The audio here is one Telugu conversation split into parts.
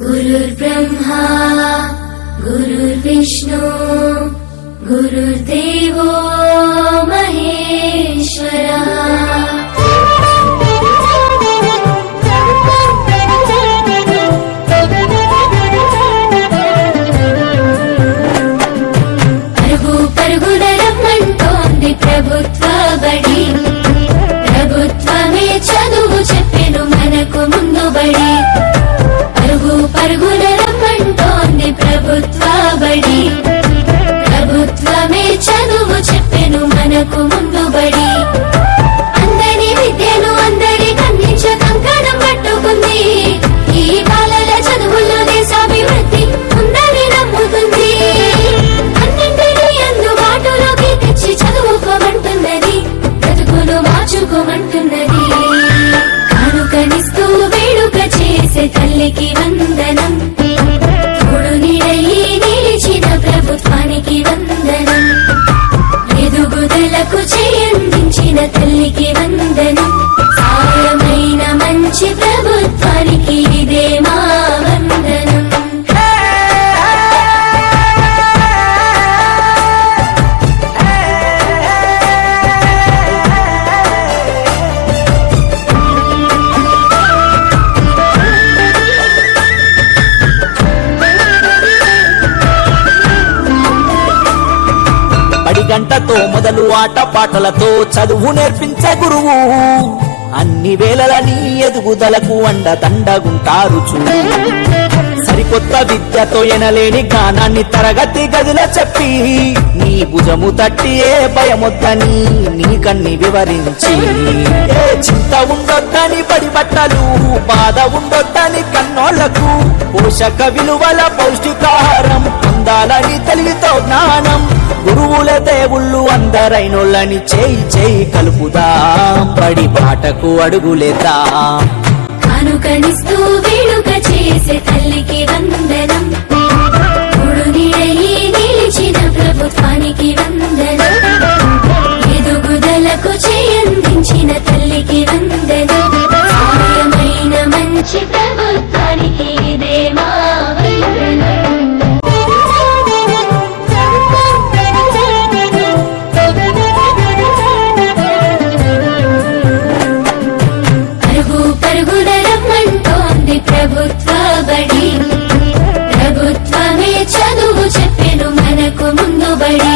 गुरुर्ब्रह्मा गुरुर्विष्णु गुरुर्देवो महेश्वरः। పరుగు పరుగున రమ్మంటోంది ప్రభుత్వ బడి, ప్రభుత్వమే చదువు చెప్పెను మనకు ముందు బడి. పరుగు పరుగున రమ్మంటోంది ప్రభుత్వ బడి, ప్రభుత్వమే చదువు చెప్పెను మనకు ముందు బడి. అందరి విద్యను అందరికి అందించ కంకణం పట్టుకుంది, ఈ బాలల చదువుల్లో దేశాభివృద్ధి ఉందని నమ్ముతుంది. అన్నింటినీ అందుబాటులోకి తెచ్చి చదువుకోమంటున్నది, బ్రతుకును మార్చుకోమంటున్నది. కానుకనిస్తూ వేడుక చేసే తల్లికి వందనం, తోడు నీడయి నిలిచిన ప్రభుత్వానికి వందనం. ఎదుగుదలకు చేయందించిన తల్లికి వందనం, సాయమైన మంచి ప్రభుత్వానికి ఇదే మా వందనం. గంటతో మొదలు ఆట పాటలతో చదువు నేర్పించే గురువు, అన్ని వేళలని ఎదుగుదలకు అండదండగుంటారు చూడు. సరికొత్త విద్యతో ఎనలేని జ్ఞానాన్ని తరగతి గదిలో చెప్పి, నీ భుజము తట్టి ఏ భయమొద్దని నీకన్ని వివరించి, ఏ చింత ఉండొద్దని బడి బట్టలు, బాధ ఉండొద్దని కన్నోళ్లకు, పోషక విలువల పౌష్టికాహారం పొందాలని తెలివితో జ్ఞానం. గురువుల దేవుళ్ళు అందరైనోళ్ళని చేయి చేయి కలుపుదాం, బడి బాటకు అడుగులేద్దాం. కానుకనిస్తూ వేడుక చేసే తల్లికి వందనం, తోడు నీడయి నిలిచిన ప్రభుత్వానికి వందనం. ఎదుగుదలకు చేయందించిన తల్లికి వందనం, సాయమైన మంచి ప్రభుత్వానికి ఇదే మా వందనం. ప్రభుత్వ బడి, ప్రభుత్వమే చదువు చెప్పెను మనకు ముందు బడి.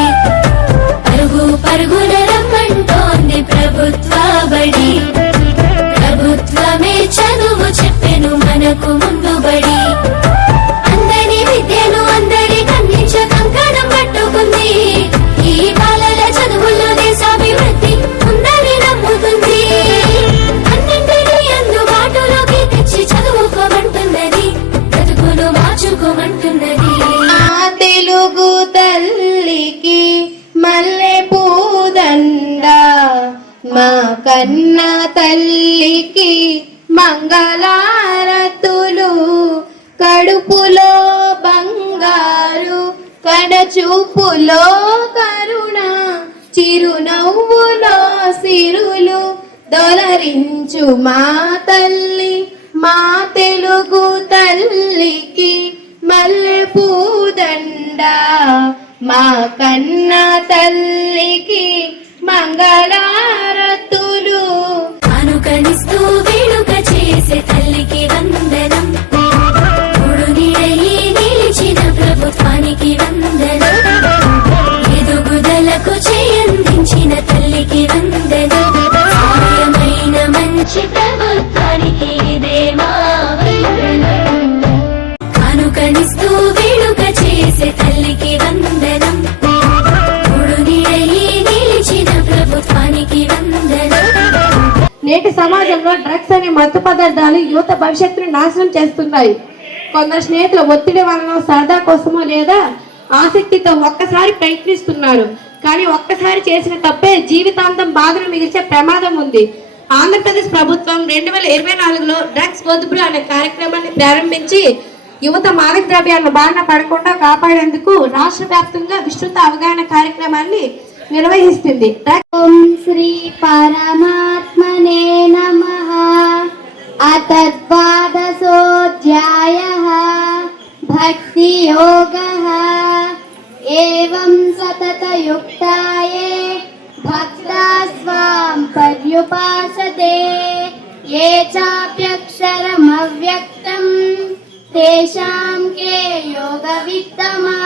పరుగు పరుగున రమ్మంటోంది ప్రభుత్వ బడి, ప్రభుత్వమే చదువు చెప్పెను మనకు ముందు బడి. అందరి విద్యను అందరికి అందించ కంకణం పట్టుకుంది, ఈ బాలల చదువుల్లో దేశాభివృద్ధి ఉందని నమ్ముతుంది. అన్నింటినీ అందుబాటులోకి తెచ్చి చదువుకోమంటున్నది, బ్రతుకును మార్చుకోమంటున్నది. ఆ తెలుగు తల్లికి మల్లె పూదండ, మా కన్న తల్లికి మంగళారతులు. కడుపులో బంగారు, కడచూపులో కరుణ, చిరునవ్వులో సిరులు దొలరించు మా తల్లి. మా తెలుగు తల్లికి మల్లె పూదండ, మా కన్న తల్లికి మంగళారతులు. కానుకనిస్తూ వేడుక చేసే తల్లికి వందనం, తోడు నీడయి నిలిచిన ప్రభుత్వానికి వందనం. ఎదుగుదలకు చేయందించిన తల్లికి వందనం, సాయమైన మంచి ప్రభుత్వానికి ఇదే మా వందనం. కానుకనిస్తూ వేడుక చేసే తల్లికి వందనం, తోడు నీడయి నిలిచిన ప్రభుత్వానికి వందనం. నేటి సమాజంలో డ్రగ్స్ అనే మత్తు పదార్థాలు యువత భవిష్యత్తును నాశనం చేస్తున్నాయి. కొందరు స్నేహితుల ఒత్తిడి వలన, సరదా కోసమో లేదా ఆసక్తితో ఒక్కసారి ప్రయత్నిస్తున్నారు. కానీ ఒక్కసారి చేసిన తప్పే జీవితాంతం బాధను మిగిల్చే ప్రమాదం ఉంది. ఆంధ్రప్రదేశ్ ప్రభుత్వం 2024లో డ్రగ్స్ వదుపులు అనే కార్యక్రమాన్ని ప్రారంభించి యువత మాదక ద్రవ్యాలను బారిన పడకుండా కాపాడేందుకు రాష్ట్ర వ్యాప్తంగా విస్తృత అవగాహన కార్యక్రమాన్ని నిర్వహిస్తుంది. ఓం శ్రీ పరమాత్మనే నమః. అతద్వాదశోऽధ్యాయః. भक्ति योगः एवं सततयुक्ता ये भक्ता स्वां पर्युपासते ये चाप्यक्षरमव्यक्तं तेषां के योगवित्तमा